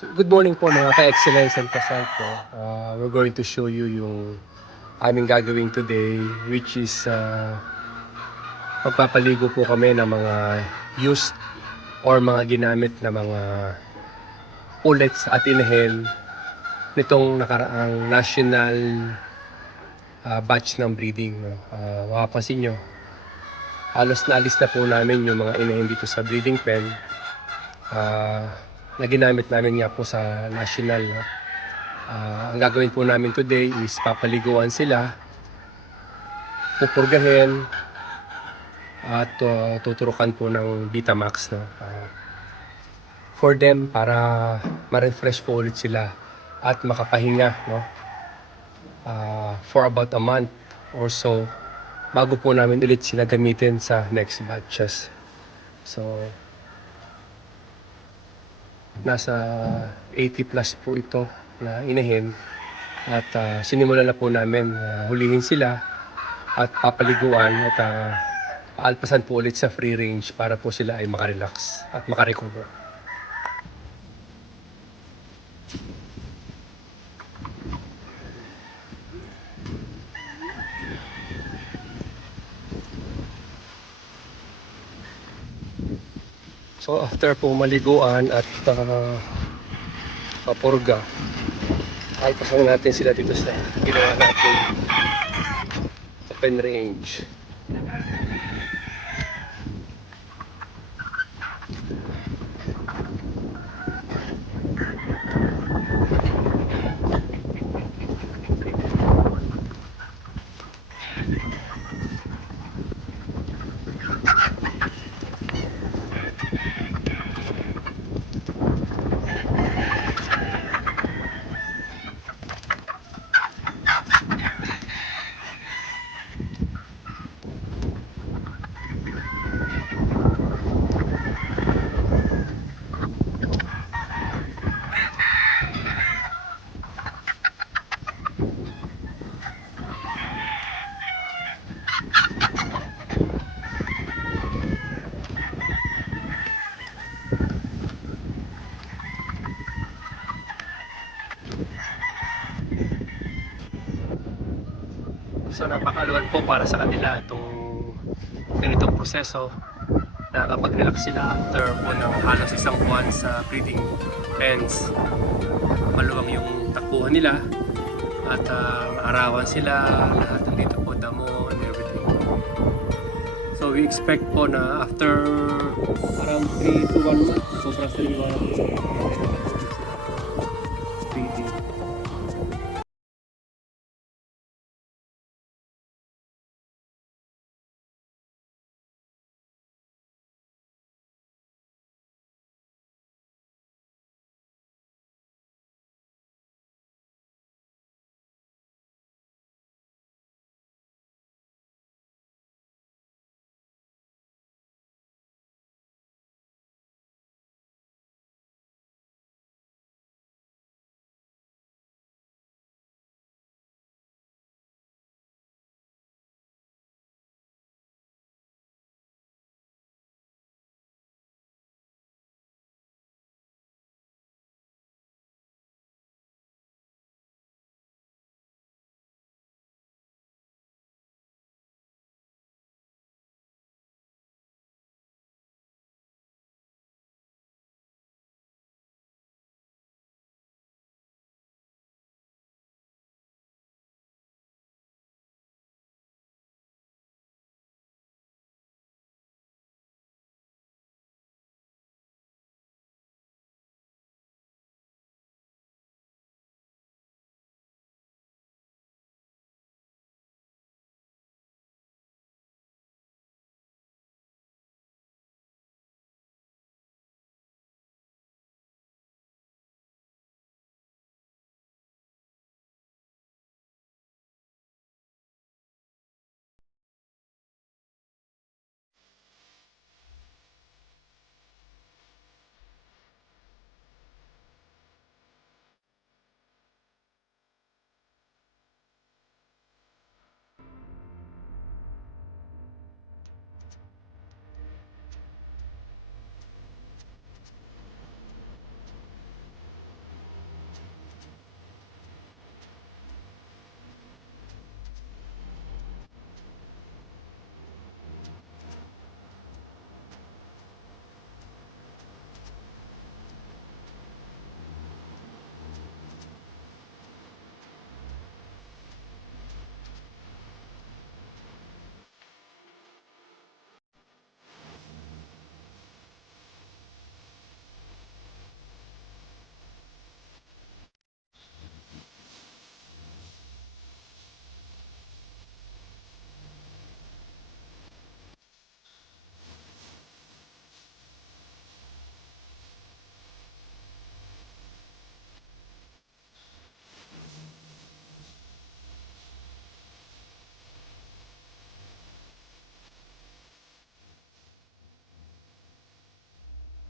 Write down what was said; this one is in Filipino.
So, good morning po mga ka-excellence and kasal po. We're going to show you yung aming gagawin today, which is magpapaligo po kami ng mga used or mga ginamit na mga ullets at inhale nitong nakaraang national batch ng breeding. Makapansin nyo, halos naalis na po namin yung mga inhale dito sa breeding pen. Na ginamit namin nga po sa national. Ang gagawin po namin today is papaliguan sila, pupurgahin at tuturukan po ng Vitamax for them para ma-refresh po ulit sila at makapahinga for about a month or so bago po namin ulit sila gamitin sa next batches. So nasa 80 plus po ito na inahin at sinimula na po namin hulihin sila at papaliguan at paalpasan po ulit sa free range para po sila ay makarelax at makarecover. So after po maliguan at papurga, ay pasahin natin sila dito sa ginawa natin open range. So napakaluwag po para sa kanila itong ganitong proseso na kapag relax sila after po ng halos isang buwan sa breeding pens, maluwang yung takbuhan nila at maarawan sila, lahat nandito po, damo and everything. So we expect po na after around 3 to 1 month, sobrang sila